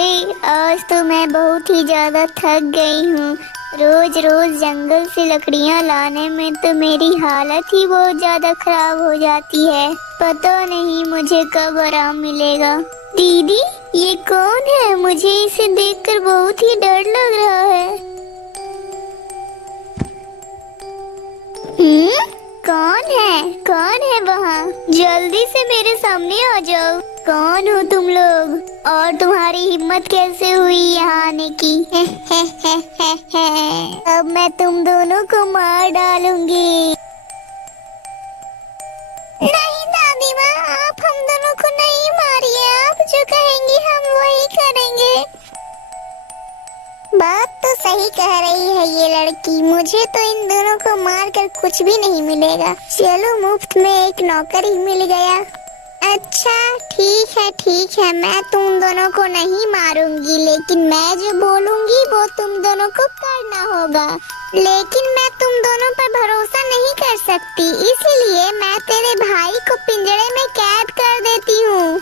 अरे आज तो मैं बहुत ही ज्यादा थक गई हूँ। रोज रोज जंगल से लकड़ियाँ लाने में तो मेरी हालत ही बहुत ज्यादा खराब हो जाती है। पता नहीं मुझे कब आराम मिलेगा। दीदी, ये कौन है? मुझे इसे देखकर बहुत ही डर लग रहा है। कौन है? कौन है वहाँ? जल्दी से मेरे सामने आ जाओ। कौन हो तुम लोग? और तुम्हारी हिम्मत कैसे हुई यहाँ आने की? अब मैं तुम दोनों को मार डालूंगी। नहीं दादी माँ, आप हम दोनों को नहीं मारिए। आप जो कहेंगी हम वही करेंगे। बात तो सही कह रही है ये लड़की। मुझे तो इन दोनों को मारकर कुछ भी नहीं मिलेगा। चलो, मुफ्त में एक नौकर ही मिल गया। अच्छा ठीक है, मैं तुम दोनों को नहीं मारूंगी, लेकिन मैं जो बोलूंगी वो तुम दोनों को करना होगा। लेकिन मैं तुम दोनों पर भरोसा नहीं कर सकती, इसलिए मैं तेरे भाई को पिंजरे में कैद कर देती हूँ।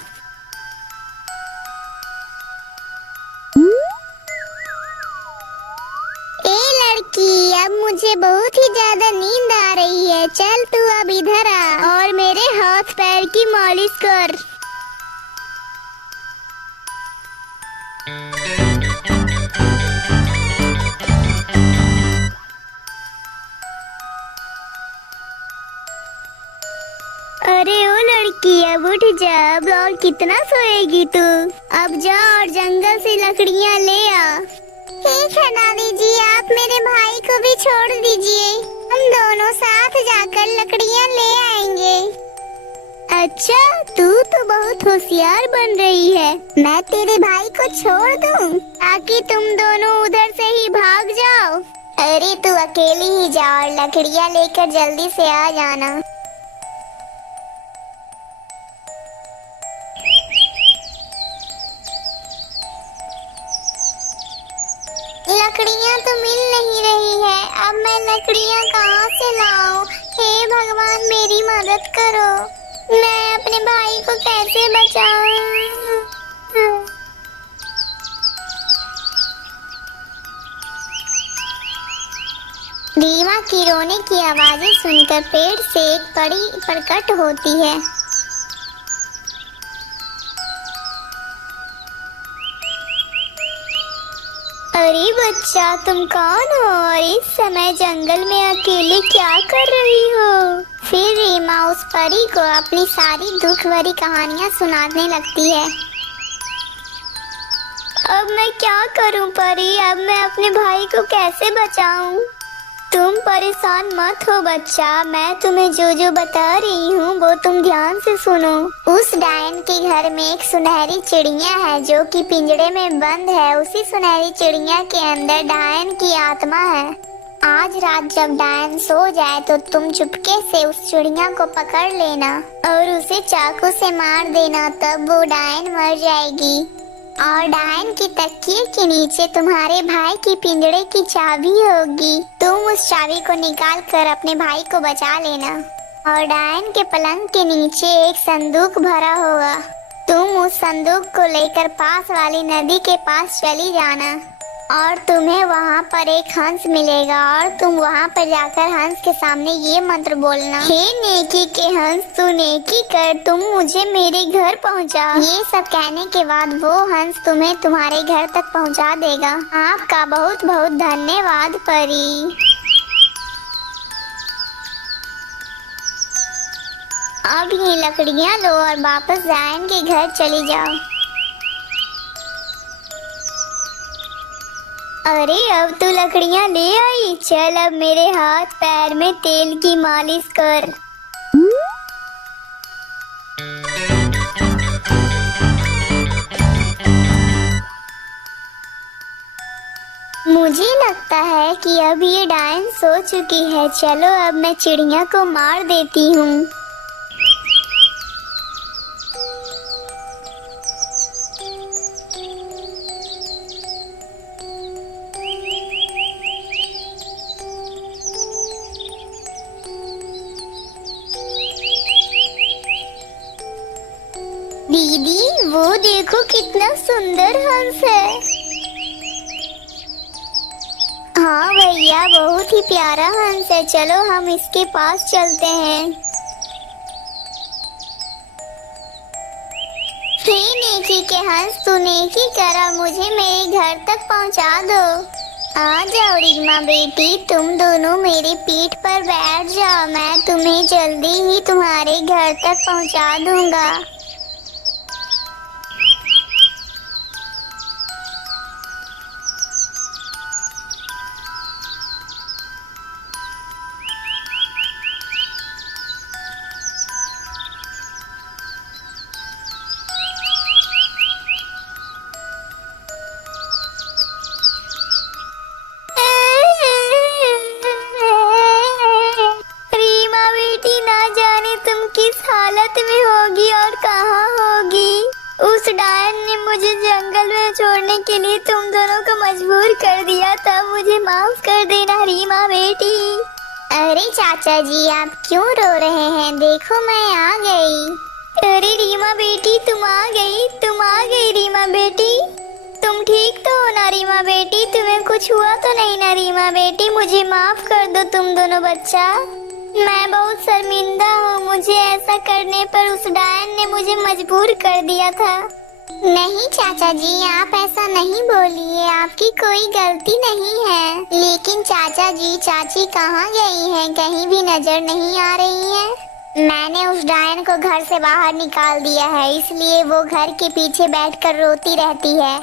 लड़की, अब मुझे बहुत ही ज्यादा नींद आ रही है। चल तू अब इधर आ और मेरे हाथ पैर की मालिश कर। अरे ओ लड़की, अब उठ जा। अब और कितना सोएगी तू? अब जा और जंगल से लकड़ियाँ ले आ। ठीक है दादी जी, आप मेरे भाई को भी छोड़ दीजिए। हम दोनों साथ जाकर लकड़ियाँ ले आएंगे। अच्छा, तू तो बहुत होशियार बन रही है। मैं तेरे भाई को छोड़ दूं ताकि तुम दोनों उधर से ही भाग जाओ। अरे तू अकेली ही जा और लकड़ियाँ लेकर जल्दी से आ जाना। लकड़ियाँ तो मिल नहीं रही है। अब मैं लकड़ियाँ कहाँ से लाऊं? हे भगवान, मेरी मदद करो। मैं अपने भाई को कैसे बचाऊं? रीमा की रोने की आवाजें सुनकर पेड़ से एक परी प्रकट होती है। अरे बच्चा, तुम कौन हो और इस समय जंगल में अकेले क्या कर रही हो? फिर रीमा उस परी को अपनी सारी दुख भरी कहानियाँ सुनाने लगती है। अब मैं क्या करूं परी? अब मैं अपने भाई को कैसे बचाऊं? तुम परेशान मत हो बच्चा, मैं तुम्हें जो जो बता रही हूँ वो तुम ध्यान से सुनो। उस डायन के घर में एक सुनहरी चिड़िया है जो कि पिंजरे में बंद है। उसी सुनहरी चिड़िया के अंदर डायन की आत्मा है। आज रात जब डायन सो जाए तो तुम चुपके से उस चिड़िया को पकड़ लेना और उसे चाकू से मार देना, तब वो डायन मर जाएगी। और डायन की तकिए के नीचे तुम्हारे भाई की पिंजरे की चाबी होगी। तुम उस चाबी को निकाल कर अपने भाई को बचा लेना। और डायन के पलंग के नीचे एक संदूक भरा होगा। तुम उस संदूक को लेकर पास वाली नदी के पास चली जाना और तुम्हें वहाँ पर एक हंस मिलेगा और तुम वहाँ पर जाकर हंस के सामने ये मंत्र बोलना, हे नेकी के हंस तू नेकी कर, तुम मुझे मेरे घर पहुँचा। ये सब कहने के बाद वो हंस तुम्हें तुम्हारे घर तक पहुँचा देगा। आपका बहुत बहुत धन्यवाद परी। अब ये लकड़ियाँ लो और वापस डायन के घर चली जाओ। अरे अब तो लकड़ियाँ ले आई। चल अब मेरे हाथ पैर में तेल की मालिश कर। मुझे लगता है कि अब ये डायन सो चुकी है। चलो अब मैं चिड़िया को मार देती हूँ। दीदी, वो देखो कितना सुंदर हंस है। हाँ भैया, बहुत ही प्यारा हंस है। चलो हम इसके पास चलते हैं। हे नेकी के हंस, तू नेकी करा, मुझे मेरे घर तक पहुंचा दो। आ जाओ रीमा बेटी, तुम दोनों मेरी पीठ पर बैठ जाओ। मैं तुम्हें जल्दी ही तुम्हारे घर तक पहुंचा दूंगा। रीमा बेटी, ना जाने तुम किस हालत में होगी और कहाँ होगी। उस डायन ने मुझे जंगल में छोड़ने के लिए तुम दोनों को मजबूर कर दिया था। मुझे माफ कर देना रीमा बेटी। अरे चाचा जी, आप क्यों रो रहे हैं? देखो मैं आ गई। अरे रीमा बेटी, तुम आ गई रीमा बेटी। तुम ठीक तो हो ना रीमा बेटी? तुम्हें कुछ हुआ तो नहीं ना रीमा बेटी? मुझे माफ कर दो तुम दोनों बच्चा। मैं बहुत शर्मिंदा हूँ। मुझे ऐसा करने पर उस डायन ने मुझे मजबूर कर दिया था। नहीं चाचा जी, आप ऐसा नहीं बोलिए, आपकी कोई गलती नहीं है। लेकिन चाचा जी, चाची कहाँ गई हैं? कहीं भी नजर नहीं आ रही है। मैंने उस डायन को घर से बाहर निकाल दिया है, इसलिए वो घर के पीछे बैठकर रोती रहती है।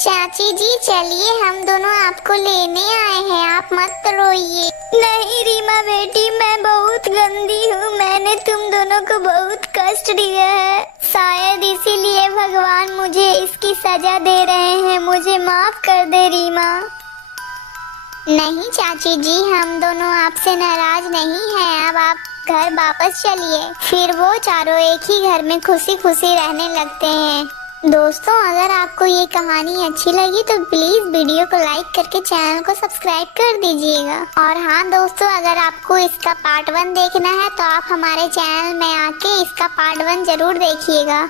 चाची जी चलिए, हम दोनों आपको लेने आए हैं, आप मत रोइए। नहीं रीमा बेटी, मैं बहुत गंदी हूँ। मैंने तुम दोनों को बहुत कष्ट दिया है। शायद इसीलिए भगवान मुझे इसकी सजा दे रहे हैं। मुझे माफ कर दे रीमा। नहीं चाची जी, हम दोनों आपसे नाराज नहीं हैं। अब आप घर वापस चलिए। फिर वो चारों एक ही घर में खुशी खुशी रहने लगते हैं। दोस्तों, अगर आपको ये कहानी अच्छी लगी तो प्लीज वीडियो को लाइक करके चैनल को सब्सक्राइब कर दीजिएगा। और हाँ दोस्तों, अगर आपको इसका पार्ट 1 देखना है तो आप हमारे चैनल में आके इसका पार्ट 1 जरूर देखिएगा।